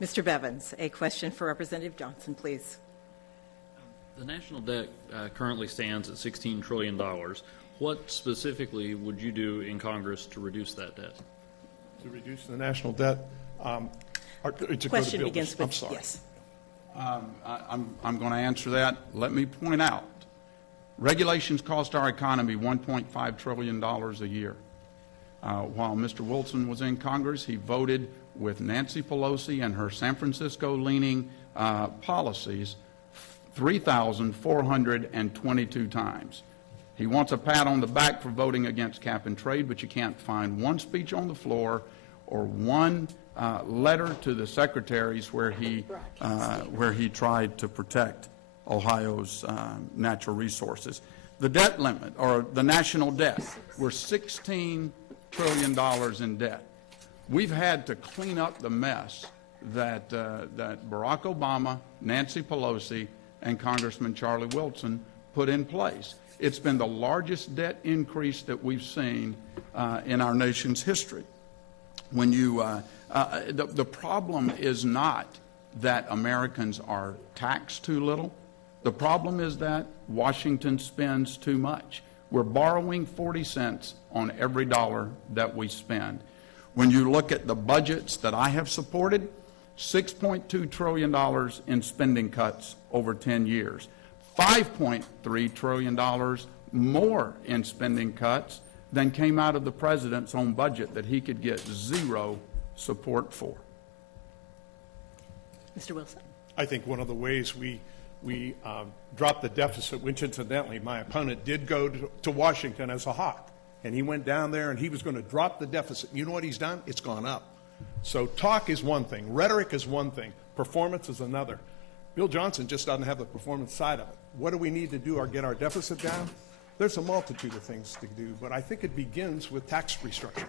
Mr. Bevins, a question for Representative Johnson, please. The national debt currently stands at $16 trillion. What specifically would you do in Congress to reduce that debt? To reduce the national debt? Question begins with, I'm sorry. Yes. I'm going to answer that. Let me point out, regulations cost our economy $1.5 trillion a year. While Mr. Wilson was in Congress, he voted with Nancy Pelosi and her San Francisco-leaning policies 3,422 times. He wants a pat on the back for voting against cap and trade, but you can't find one speech on the floor or one letter to the secretaries where he tried to protect Ohio's natural resources. The debt limit, or the national debt, we're $16 trillion in debt. We've had to clean up the mess that Barack Obama, Nancy Pelosi, and Congressman Charlie Wilson put in place. It's been the largest debt increase that we've seen in our nation's history. When you, the problem is not that Americans are taxed too little. The problem is that Washington spends too much. We're borrowing 40 cents on every dollar that we spend. When you look at the budgets that I have supported, $6.2 trillion in spending cuts over 10 years, $5.3 trillion more in spending cuts than came out of the president's own budget that he could get zero support for. Mr. Wilson. I think one of the ways we dropped the deficit, which incidentally my opponent did go to Washington as a hawk, and he went down there and he was going to drop the deficit. You know what he's done? It's gone up. So talk is one thing, rhetoric is one thing, performance is another. Bill Johnson just doesn't have the performance side of it. What do we need to do to get our deficit down? There's a multitude of things to do, but I think it begins with tax restructuring.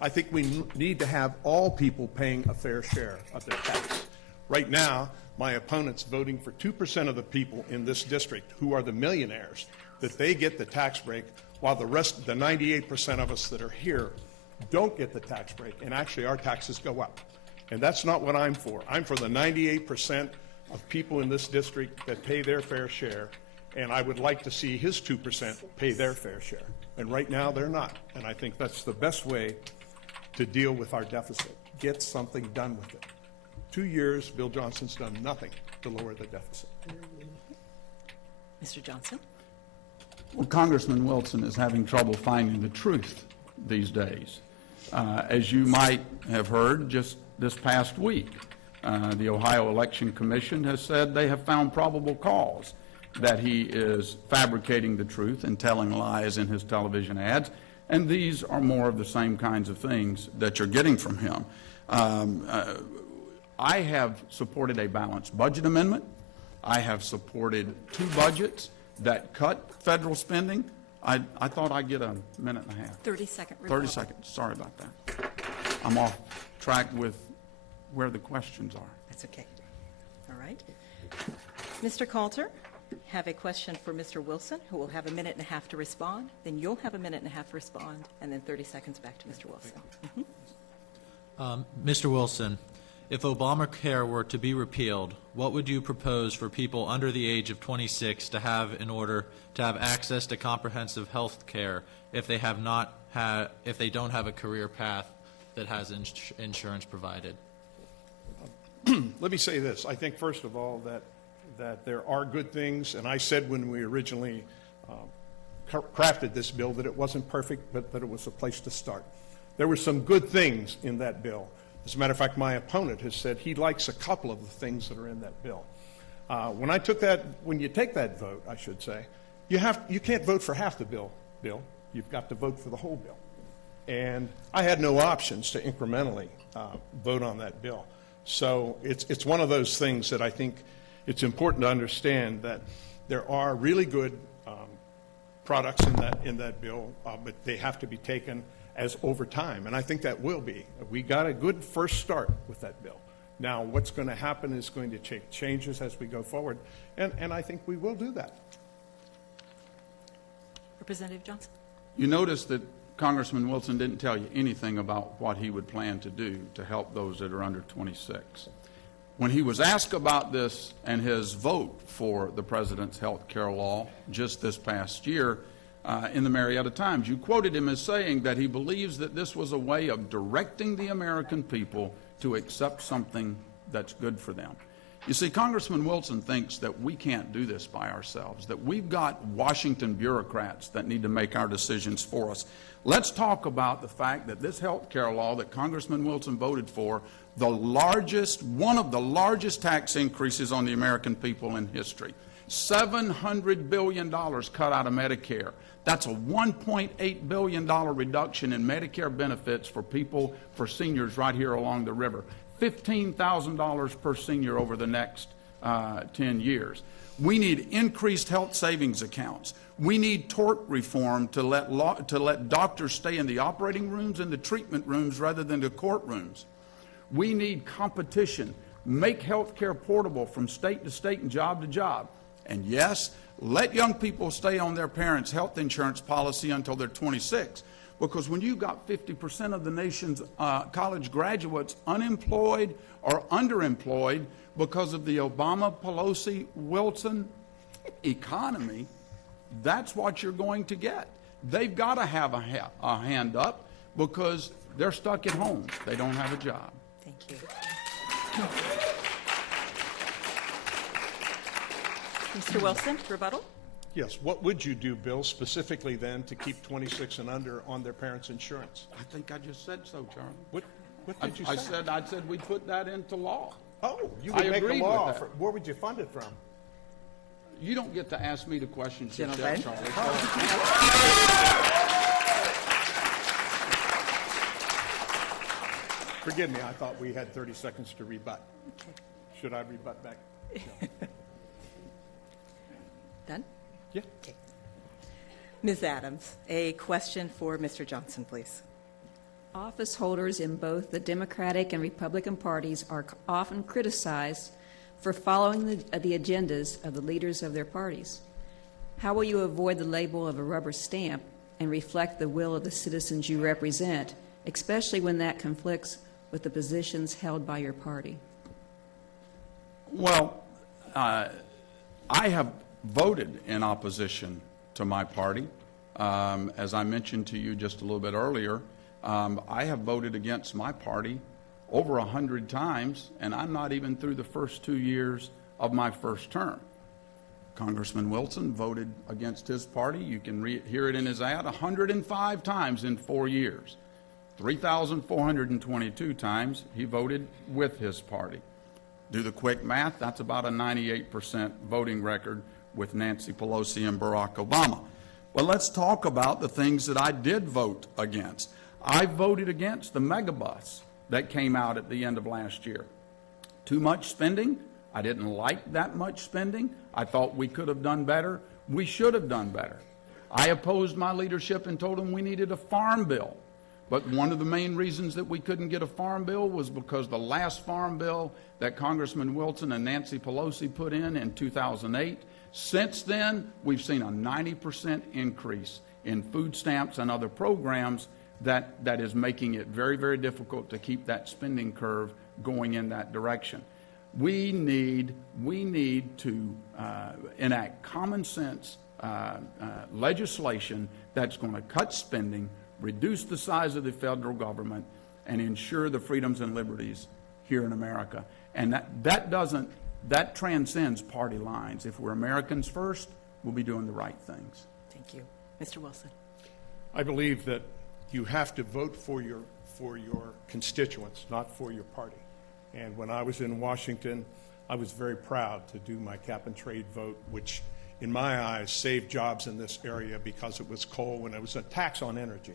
I think we need to have all people paying a fair share of their tax. Right now, my opponent's voting for 2% of the people in this district who are the millionaires, that they get the tax break, while the rest, the 98% of us that are here, don't get the tax break, and actually our taxes go up. And that's not what I'm for. I'm for the 98% of people in this district that pay their fair share, and I would like to see his 2% pay their fair share. And right now they're not, and I think that's the best way to deal with our deficit. Get something done with it. 2 years, Bill Johnson's done nothing to lower the deficit. Mr. Johnson. Well, Congressman Wilson is having trouble finding the truth these days. As you might have heard just this past week, the Ohio Election Commission has said they have found probable cause that he is fabricating the truth and telling lies in his television ads, and these are more of the same kinds of things that you're getting from him. I have supported a balanced budget amendment. I have supported 2 budgets that cut federal spending. I thought I'd get a minute and a half. 30-second. 30 seconds. Sorry about that. I'm off track with where the questions are. That's okay. All right. Mr. Coulter, have a question for Mr. Wilson, who will have a minute and a half to respond. Then you'll have a minute and a half to respond, and then 30 seconds back to Mr. Wilson. Mr. Wilson, if Obamacare were to be repealed, what would you propose for people under the age of 26 to have in order to have access to comprehensive health care if they don't have a career path that has insurance provided? Let me say this. I think, first of all, that there are good things, and I said when we originally crafted this bill that it wasn't perfect, but that it was a place to start. There were some good things in that bill. As a matter of fact, my opponent has said he likes a couple of the things that are in that bill. When you take that vote, I should say, you can't vote for half the bill. You've got to vote for the whole bill. And I had no options to incrementally vote on that bill. So it's one of those things that I think it's important to understand that there are really good products in that bill, but they have to be taken as over time, and I think that will be. We got a good first start with that bill. Now, what's going to happen is going to take changes as we go forward, and I think we will do that. Representative Johnson. You notice that Congressman Wilson didn't tell you anything about what he would plan to do to help those that are under 26. When he was asked about this and his vote for the president's health care law just this past year in the Marietta Times, you quoted him as saying that he believes that this was a way of directing the American people to accept something that's good for them. You see, Congressman Wilson thinks that we can't do this by ourselves, that we've got Washington bureaucrats that need to make our decisions for us. Let's talk about the fact that this health care law that Congressman Wilson voted for, one of the largest tax increases on the American people in history. $700 billion cut out of Medicare. That's a $1.8 billion reduction in Medicare benefits for seniors right here along the river. $15,000 per senior over the next 10 years. We need increased health savings accounts. We need tort reform to let doctors stay in the operating rooms and the treatment rooms rather than the courtrooms. We need competition. Make health care portable from state to state and job to job. And yes, let young people stay on their parents' health insurance policy until they're 26. Because when you've got 50% of the nation's college graduates unemployed or underemployed because of the Obama, Pelosi, Wilson economy, that's what you're going to get. They've got to have a hand up because they're stuck at home. They don't have a job. Thank you. Mr. Wilson, rebuttal? Yes. What would you do, Bill, specifically then to keep 26 and under on their parents' insurance? I think I just said so, Charlie. What did you say? I said we'd put that into law. Oh, you would I make a agreed law. with that. Where would you fund it from? You don't get to ask me the questions yourself, Gentlemen. Charlie. Forgive me, I thought we had 30 seconds to rebut. Okay. Should I rebut back? No. Done? Yeah. Okay. Ms. Adams, a question for Mr. Johnson, please. Office holders in both the Democratic and Republican parties are often criticized for following the agendas of the leaders of their parties. How will you avoid the label of a rubber stamp and reflect the will of the citizens you represent, especially when that conflicts with the positions held by your party? Well, I have voted in opposition to my party. As I mentioned to you just a little bit earlier, I have voted against my party over 100 times, and I'm not even through the first 2 years of my first term. Congressman Wilson voted against his party. You can hear it in his ad 105 times in 4 years. 3,422 times he voted with his party. Do the quick math, that's about a 98% voting record with Nancy Pelosi and Barack Obama. Well, let's talk about the things that I did vote against. I voted against the megabus that came out at the end of last year. Too much spending. I didn't like that much spending. I thought we could have done better. We should have done better. I opposed my leadership and told them we needed a farm bill. But one of the main reasons that we couldn't get a farm bill was because the last farm bill that Congressman Wilson and Nancy Pelosi put in 2008, since then, we've seen a 90% increase in food stamps and other programs that is making it very, very difficult to keep that spending curve going in that direction. We need to enact common sense legislation that's going to cut spending, reduce the size of the federal government, and ensure the freedoms and liberties here in America. And that transcends party lines. If we're Americans first, we'll be doing the right things. Thank you. Mr. Wilson. I believe that you have to vote for your constituents, not for your party. And when I was in Washington, I was very proud to do my cap-and-trade vote, which in my eyes saved jobs in this area because it was coal and it was a tax on energy.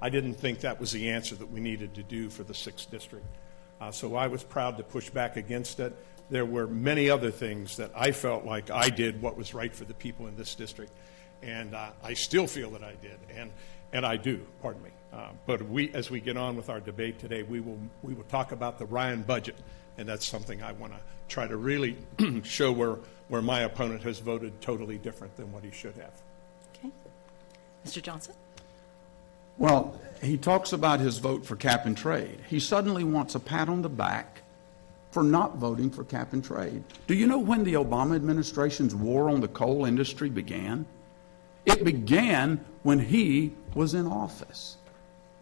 I didn't think that was the answer that we needed to do for the 6th District. So I was proud to push back against it. There were many other things that I felt like I did what was right for the people in this district. And I still feel that I did, and I do, pardon me. But as we get on with our debate today, we will talk about the Ryan budget, and that's something I want to try to really show where my opponent has voted totally different than what he should have. Okay. Mr. Johnson? Well, he talks about his vote for cap and trade. He suddenly wants a pat on the back for not voting for cap and trade. Do you know when the Obama administration's war on the coal industry began? It began when he was in office.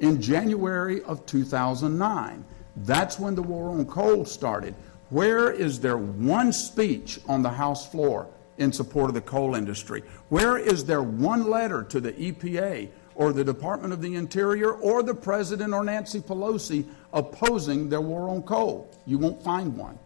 In January of 2009, that's when the war on coal started. Where is there one speech on the House floor in support of the coal industry? Where is there one letter to the EPA or the Department of the Interior or the President or Nancy Pelosi opposing their war on coal? You won't find one.